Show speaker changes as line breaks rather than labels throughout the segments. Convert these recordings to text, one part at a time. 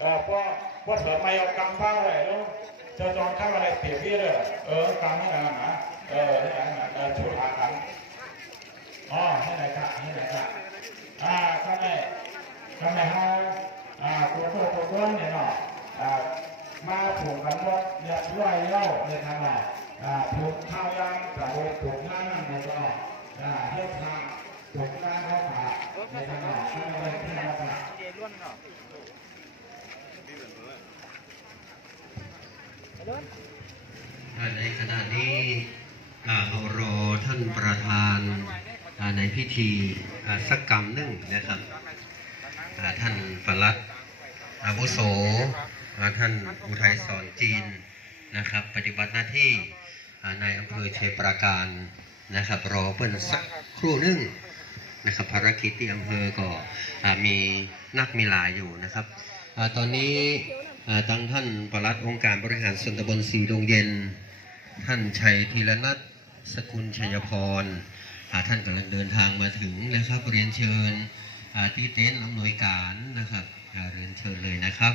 เออพวกพวกเสือไม่เอากำผ้าอะไรลูกเจอจอนข้าวอะไรเปียบพี่เลยเออกำให้ไหนนะเออให้ไหนนะเออชุดอาคันอ๋อให้ไหนค่ะให้ไหนค่ะอ่าข้างในข้างในห้าอ่าตัวตัวตัวตัวเนี่ยเนาะอ่ามาผูกกันหมดเนี่ยช่วยเล่าในทางไหนอ่าผูกข้าวยางกับผูกหน้านั่นเนี่ยก็อ่าเทียบทางผูกหน้าเข้าขาในทางไหนข้างในที่เราขา
อ่ ในขณะนี้เรารอท่านประธานในพิธีสักกรรมหนึ่งนะครับท่านฝรัดอาวุโสท่านอุทัยสอนจีนนะครับ ปฏิบัติหน้าที่อ่าในอำเภอเชยปราการนะครับ รอเปิ้นสักครู่หนึ่งนะครับภารกิจที่อำเภอก็มีนักมีหลายอยู่นะครับอตอนนี้ ทางท่านปลัดองค์การบริหารส่วนตำบลสีดงเย็น ท่านชัยธีรนัทสกุลชัยพรท่านกำลังเดินทางมาถึงนะครับเรียนเชิญที่เต็นท์อำนวยการนะครับเรียนเชิญเลยนะครับ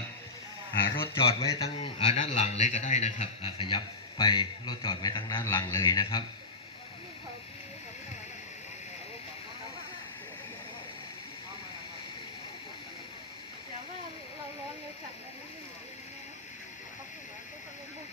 รถจอดไว้ตั้งด้านหลังเลยก็ได้นะครับขยับไปรถจอดไว้ตั้งด้านหลังเลยนะครับ
เดี๋ยวว่าเราร้อนเลยจัดเลยนะเขาพูดว่าเขาจะลงมือ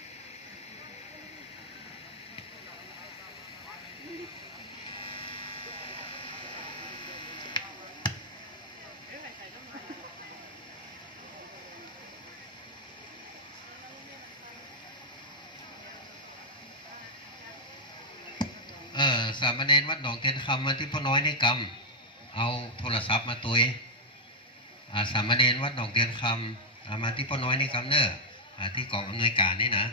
เออ สามเณรวัดหนองเกณฑ์คำมาที่พ่อน้อยในี่กำเอาโทรศัพท์มาตุยอ่าสามเณรวัดหนองเกณฑ์คำอ่ามาที่พ่อน้อยในี่กำเนอะอ่าที่กองอำนวยการนี่นะ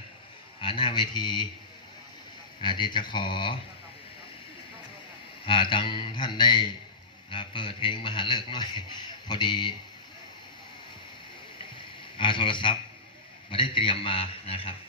หน้าเวทีอาเดี๋ยวจะขออจังท่านได้เปิดเพลงมหาเลิกหน่อย พอดีอโทรศัพท์มาได้เตรียมมานะครับ